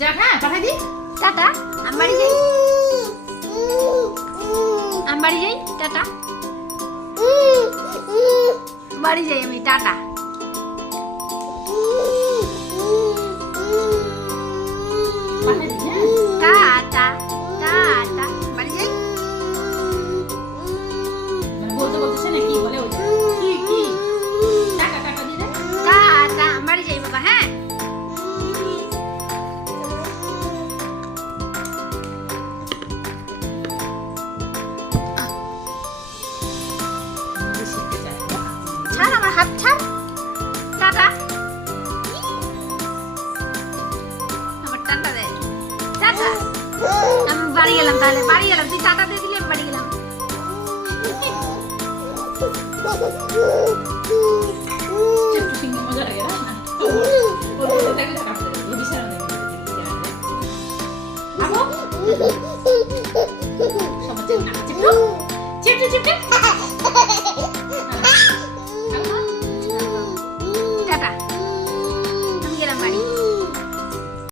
যাক, হ্যাঁ পাঠাই দি। টাটা, আমি বাড়ি যাই। আমি বাড়ি যাই, টাটা। বাড়ি যাই আমি, টাটা। পাঠাই দি, হ্যাঁ। টাটা, টাটা, বাড়ি যাই। মানে বলতে বলতেছে না, কি বলে ওইটা? কি টাকা টাকা দিয়ে দে। টাটা, আমি বাড়ি যাই বাবা, হ্যাঁ। শিখতে চাই না। ছাড় আমার হাত, ছাড়। টাটা। আমার টাটা দে, টাটা। আমি বাড়ি গেলাম, তাহলে বাড়ি গেলাম। তুই টাটা দিয়ে দিলি, আমি বাড়ি গেলাম। একটু সিংহ মজা লাগে না? ওর মধ্যে থাকলে টাকা দেবে, এই বিছানা দেবে। আবো সবার চেয়ে না চিপটু চিপটু চিপটু